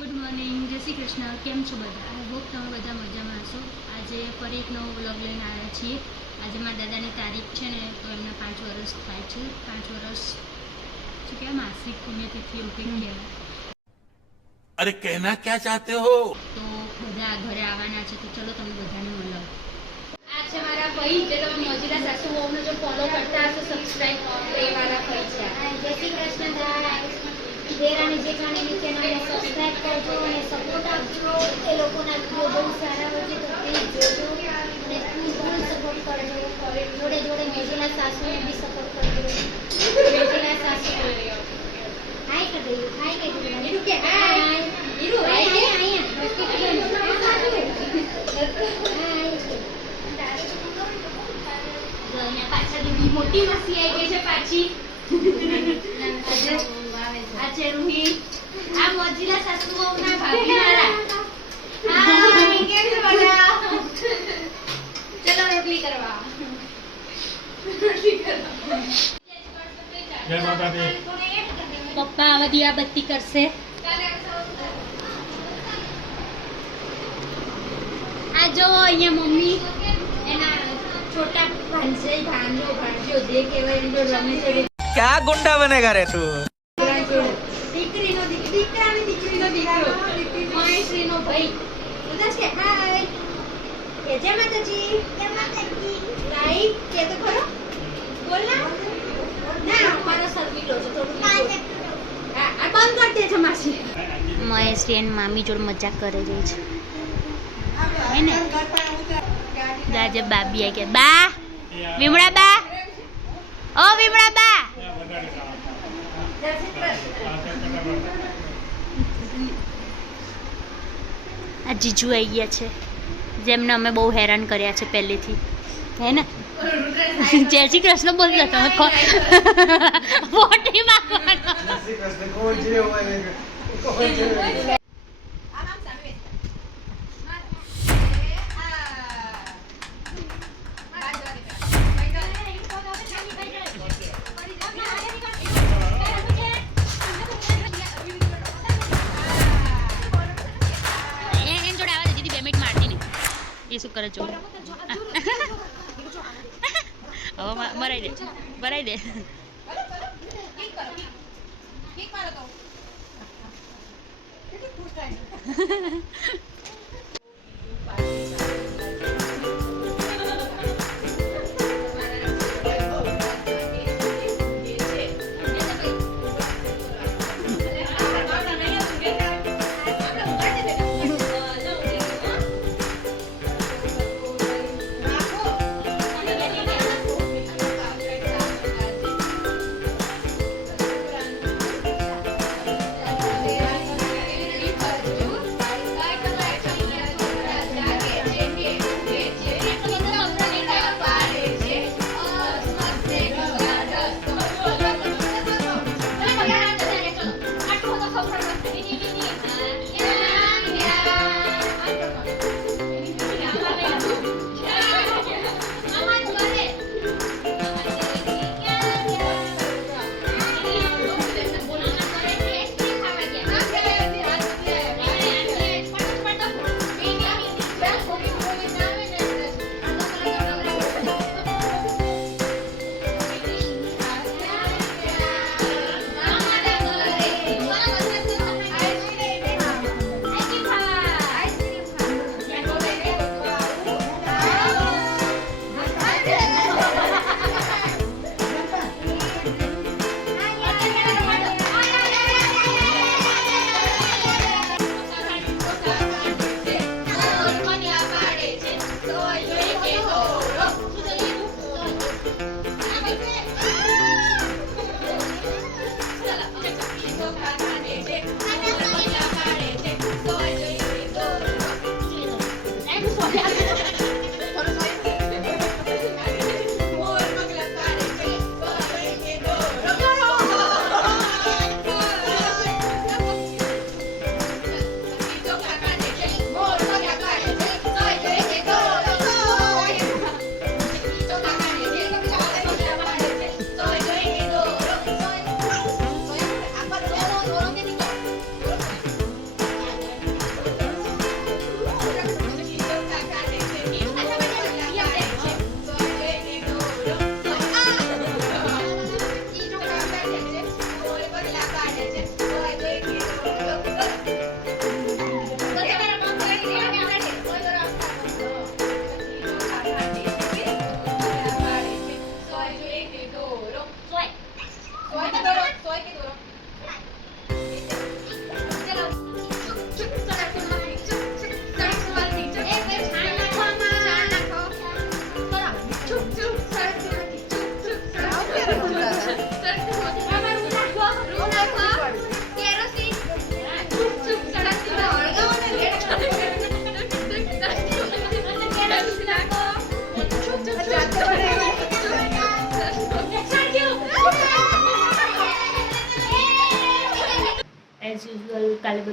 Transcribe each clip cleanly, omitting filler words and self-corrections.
Good morning, જય શ્રી કૃષ્ણ. કેમ છો બધા? આઈ હોપ તમે બધા મજામાં હશો. આજે ફરી એક નવો વ્લોગ લઈને આવ્યા છીએ. આજે મારા દાદાની તારીખ છે ને, તો એમના 5 વર્ષ થાય છે. 5 વર્ષ શું કહેવાય, માસિક પુણ્યતિથિ એવું કંઈક કહેવાય. અરે કહેના ક્યાં ચાહતે હો? તો બધા ઘરે આવવાના છે, તો ચલો તમને બધાને મળાવ. આ છે મારા ભાઈ, જે તમે મોજીલા સાસુ વહુને જો ફોલો કરતા હશો, સબસ્ક્રાઇબ કરો એ મારા ભાઈ છે. જય શ્રી કૃષ્ણ દેરાણી જેઠાણીની ચેનલને સબસ્ક્રાઇબ કરજો અને સપોર્ટ આપજો. એ લોકોના વિડીયો બહુ સારા હોય છે, તો પ્લીઝ જોજો અને ફૂલ સપોર્ટ કરજો. જોડે જોડે મેજીના સાસુને બી સપોર્ટ કરજો. મેજીના સાસુ હાય કરી દઈએ, હાય કરી દઈએ. હીરુ કે હાય, હીરુ હાય કે અહીંયા પાછળ મોટી માસી આવી ગઈ છે પાછી. આ છે રૂહી, આ મોજીલા સાસુ વહુના ભાભી મારા. હાય, કેમ છો બધા? ચલો રોટલી કરવા. જય માતા દી. પપ્પા હવે દિયાબત્તી કરશે. આ જો અહીંયા મમ્મી એના છોટા ભાણજો જે કહેવાય એની જોડે રમે છે. क्या गुंडा बनेगा रे तू? દીકરીનો દીકરાની દીકરીનો દીકરો મહેશ્રીનો ભાઈ બધા છે. હાય કે જય માતાજી. લાઈક કે તો ખરો બોલ ના મારો સર્વી લો છો થોડું. હા આ બંધ કરી દે છે માસી. મહેશ્રી એની મામી જોડે મજાક કરે રહી છે હે ને. ગાજે બાબી આ કે બા વિમળા બા, ઓ વિમળા બા. આ જીજુ આવી ગયા છે, જેમને અમે બહુ હેરાન કર્યા છે પહેલેથી, હે ને. જય શ્રી કૃષ્ણ બોલતા તમે મોટી એ શું કરે છો? હવે મરાઈ દે, ભરાઈ દે.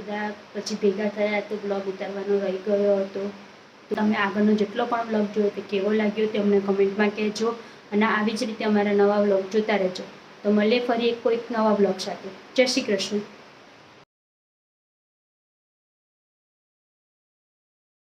બધા પછી ભેગા થયા તો બ્લોગ ઉતારવાનો રહી ગયો હતો. તો તમે આગળનો જેટલો પણ બ્લોગ જોયો તે કેવો લાગ્યો તે અમને કમેન્ટમાં કહેજો અને આવી જ રીતે અમારા નવા બ્લોગ જોતા રહેજો. તો મળીએ ફરી કોઈક નવા બ્લોગ સાથે. જય શ્રી કૃષ્ણ.